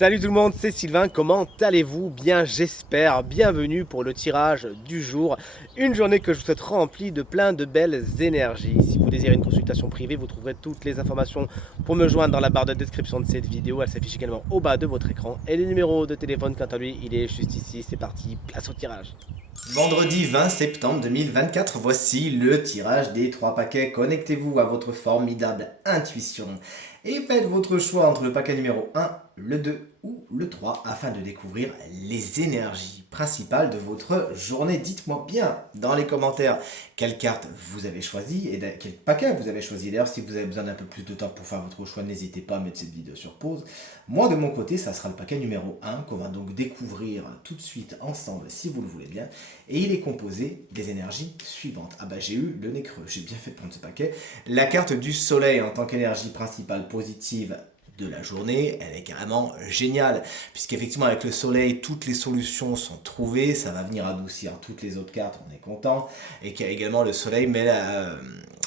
Salut tout le monde, c'est Sylvain, comment allez-vous? Bien j'espère, bienvenue pour le tirage du jour, une journée que je vous souhaite remplie de plein de belles énergies. Si vous désirez une consultation privée, vous trouverez toutes les informations pour me joindre dans la barre de description de cette vidéo, elle s'affiche également au bas de votre écran. Et le numéro de téléphone quant à lui, il est juste ici, c'est parti, place au tirage. Vendredi 20 septembre 2024, voici le tirage des 3 paquets. Connectez-vous à votre formidable intuition et faites votre choix entre le paquet numéro 1, le 2 ou le 3 afin de découvrir les énergies principales de votre journée. Dites-moi bien dans les commentaires quelle carte vous avez choisi et quel paquet vous avez choisi. D'ailleurs, si vous avez besoin d'un peu plus de temps pour faire votre choix, n'hésitez pas à mettre cette vidéo sur pause. Moi, de mon côté, ça sera le paquet numéro 1 qu'on va donc découvrir tout de suite ensemble si vous le voulez bien. Et il est composé des énergies suivantes. Ah bah j'ai eu le nez creux, j'ai bien fait de prendre ce paquet. La carte du soleil en tant qu'énergie principale positive de la journée, elle est carrément géniale, puisqu'effectivement avec le soleil, toutes les solutions sont trouvées, ça va venir adoucir toutes les autres cartes, on est content, et qu'également le soleil met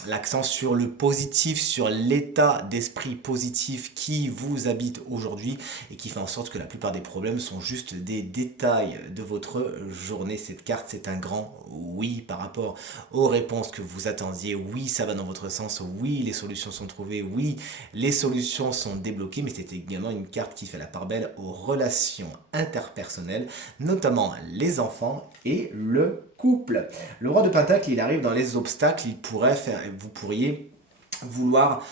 l'accent sur le positif, sur l'état d'esprit positif qui vous habite aujourd'hui, et qui fait en sorte que la plupart des problèmes sont juste des détails de votre journée. Cette carte, c'est un grand oui par rapport aux réponses que vous attendiez, oui ça va dans votre sens, oui les solutions sont trouvées, oui les solutions sont débloquées, mais c'est également une carte qui fait la part belle aux relations interpersonnelles, notamment les enfants et le couple. Le roi de Pentacle, il arrive dans les obstacles, vous pourriez vouloir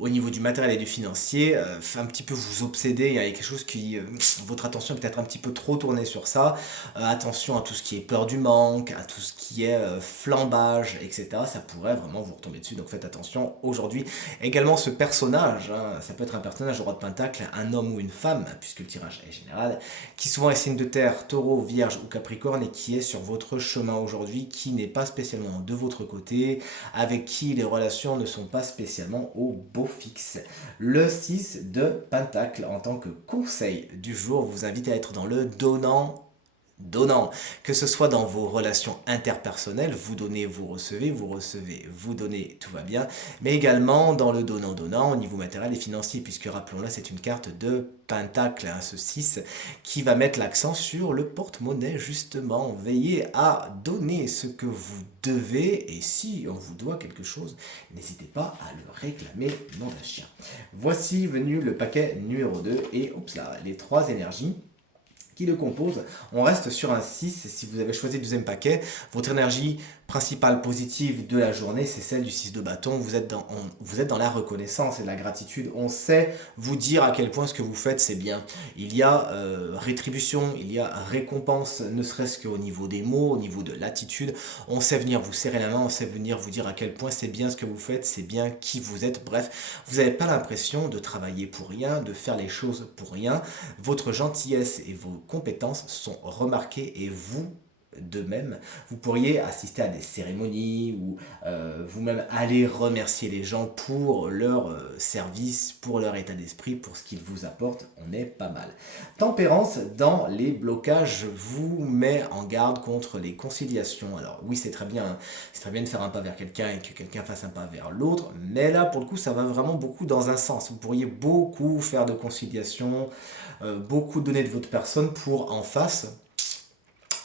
au niveau du matériel et du financier un petit peu vous obséder, il y a quelque chose qui votre attention est peut-être un petit peu trop tournée sur ça. Attention à tout ce qui est peur du manque, à tout ce qui est flambage, etc. Ça pourrait vraiment vous retomber dessus, donc faites attention aujourd'hui. Également ce personnage, hein, ça peut être un personnage au roi de Pentacle, un homme ou une femme, puisque le tirage est général, qui souvent est signe de terre, taureau, vierge ou capricorne, et qui est sur votre chemin aujourd'hui, qui n'est pas spécialement de votre côté, avec qui les relations ne sont pas spécialement au beau fixe. Le 6 de Pentacle, en tant que conseil du jour, vous invite à être dans le donnant, que ce soit dans vos relations interpersonnelles, vous donnez, vous recevez, vous donnez, tout va bien, mais également dans le donnant-donnant au niveau matériel et financier, puisque rappelons-le, c'est une carte de Pentacle, hein, ce 6, qui va mettre l'accent sur le porte-monnaie, justement. Veillez à donner ce que vous devez, et si on vous doit quelque chose, n'hésitez pas à le réclamer, nom d'un chien. Voici venu le paquet numéro 2, et oups là, les 3 énergies qui le compose. On reste sur un 6. Si vous avez choisi le deuxième paquet, votre énergie principale positive de la journée, c'est celle du 6 de bâton. Vous êtes dans la reconnaissance et la gratitude. On sait vous dire à quel point ce que vous faites, c'est bien. Il y a rétribution, il y a récompense, ne serait-ce qu'au niveau des mots, au niveau de l'attitude. On sait venir vous serrer la main, on sait venir vous dire à quel point c'est bien ce que vous faites, c'est bien qui vous êtes. Bref, vous n'avez pas l'impression de travailler pour rien, de faire les choses pour rien. Votre gentillesse et vos compétences sont remarquées, et vous, de même, vous pourriez assister à des cérémonies ou vous-même aller remercier les gens pour leur service, pour leur état d'esprit, pour ce qu'ils vous apportent. On est pas mal. Tempérance dans les blocages vous met en garde contre les conciliations. Alors oui, c'est très bien, hein, c'est très bien de faire un pas vers quelqu'un et que quelqu'un fasse un pas vers l'autre, mais là pour le coup ça va vraiment beaucoup dans un sens. Vous pourriez beaucoup faire de conciliation, beaucoup donner de votre personne pour en face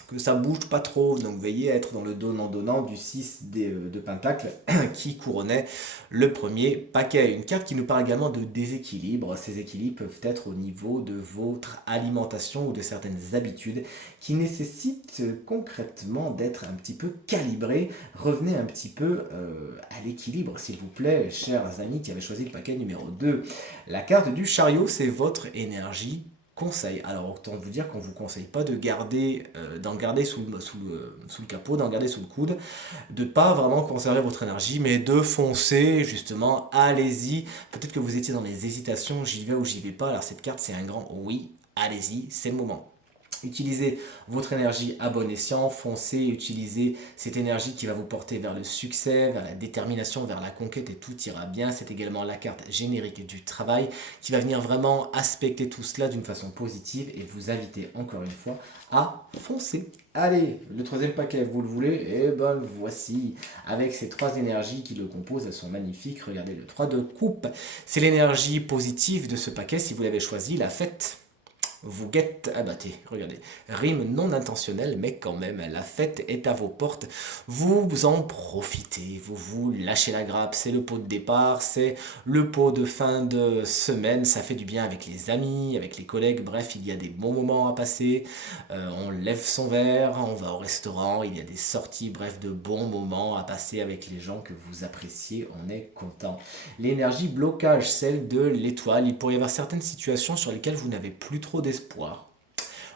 que ça bouge pas trop. Donc veillez à être dans le donnant-donnant du 6 de Pentacle qui couronnait le premier paquet. Une carte qui nous parle également de déséquilibre. Ces équilibres peuvent être au niveau de votre alimentation ou de certaines habitudes qui nécessitent concrètement d'être un petit peu calibrées. Revenez un petit peu à l'équilibre, s'il vous plaît, chers amis qui avaient choisi le paquet numéro 2. La carte du chariot, c'est votre énergie conseil. Alors autant vous dire qu'on ne vous conseille pas de garder, d'en garder sous le capot, d'en garder sous le coude, de pas vraiment conserver votre énergie, mais de foncer justement, allez-y. Peut-être que vous étiez dans les hésitations, j'y vais ou j'y vais pas. Alors cette carte c'est un grand oui, allez-y, c'est le moment. Utilisez votre énergie à bon escient, foncez, utilisez cette énergie qui va vous porter vers le succès, vers la détermination, vers la conquête et tout ira bien. C'est également la carte générique du travail qui va venir vraiment aspecter tout cela d'une façon positive et vous inviter encore une fois à foncer. Allez, le troisième paquet, vous le voulez? Et ben le voici, avec ces trois énergies qui le composent, elles sont magnifiques. Regardez le 3 de coupe, c'est l'énergie positive de ce paquet. Si vous l'avez choisi, la fête vous guette, abattez, regardez, rime non intentionnelle, mais quand même, la fête est à vos portes, vous en profitez, vous lâchez la grappe, c'est le pot de départ, c'est le pot de fin de semaine, ça fait du bien avec les amis, avec les collègues, bref, il y a des bons moments à passer, on lève son verre, on va au restaurant, il y a des sorties, bref, de bons moments à passer avec les gens que vous appréciez, on est content. L'énergie blocage, celle de l'étoile, il pourrait y avoir certaines situations sur lesquelles vous n'avez plus trop d'espoir.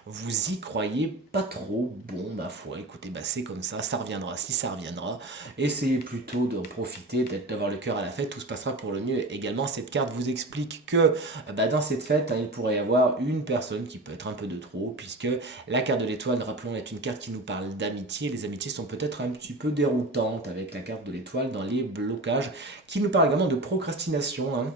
Vous y croyez pas trop, bon ma foi, écoutez, bah c'est comme ça reviendra si ça reviendra. Essayez plutôt de profiter, d'avoir le cœur à la fête, tout se passera pour le mieux. Également, cette carte vous explique que dans cette fête, il pourrait y avoir une personne qui peut être un peu de trop, puisque la carte de l'étoile, rappelons, est une carte qui nous parle d'amitié. Les amitiés sont peut-être un petit peu déroutantes avec la carte de l'étoile dans les blocages, qui nous parle également de procrastination, hein.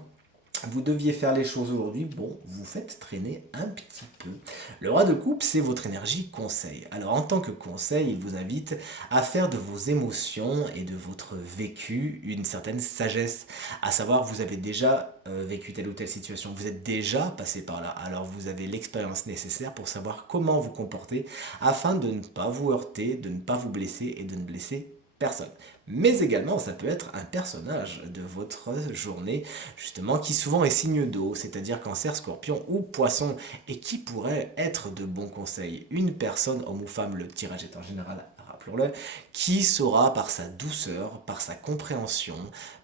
Vous deviez faire les choses aujourd'hui, bon, vous faites traîner un petit peu. Le roi de coupe, c'est votre énergie conseil. Alors en tant que conseil, il vous invite à faire de vos émotions et de votre vécu une certaine sagesse. À savoir, vous avez déjà vécu telle ou telle situation, vous êtes déjà passé par là, alors vous avez l'expérience nécessaire pour savoir comment vous comporter afin de ne pas vous heurter, de ne pas vous blesser et de ne blesser personne. Mais également, ça peut être un personnage de votre journée, justement, qui souvent est signe d'eau, c'est-à-dire cancer, scorpion ou poisson, et qui pourrait être de bons conseils. Une personne, homme ou femme, le tirage est en général, rappelons-le, qui saura par sa douceur, par sa compréhension,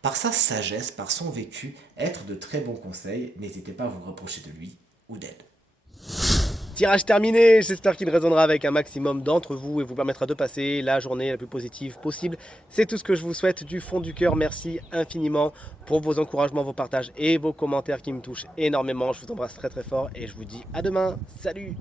par sa sagesse, par son vécu, être de très bons conseils. N'hésitez pas à vous reprocher de lui ou d'elle. Tirage terminé, j'espère qu'il résonnera avec un maximum d'entre vous et vous permettra de passer la journée la plus positive possible. C'est tout ce que je vous souhaite du fond du cœur. Merci infiniment pour vos encouragements, vos partages et vos commentaires qui me touchent énormément. Je vous embrasse très très fort et je vous dis à demain. Salut!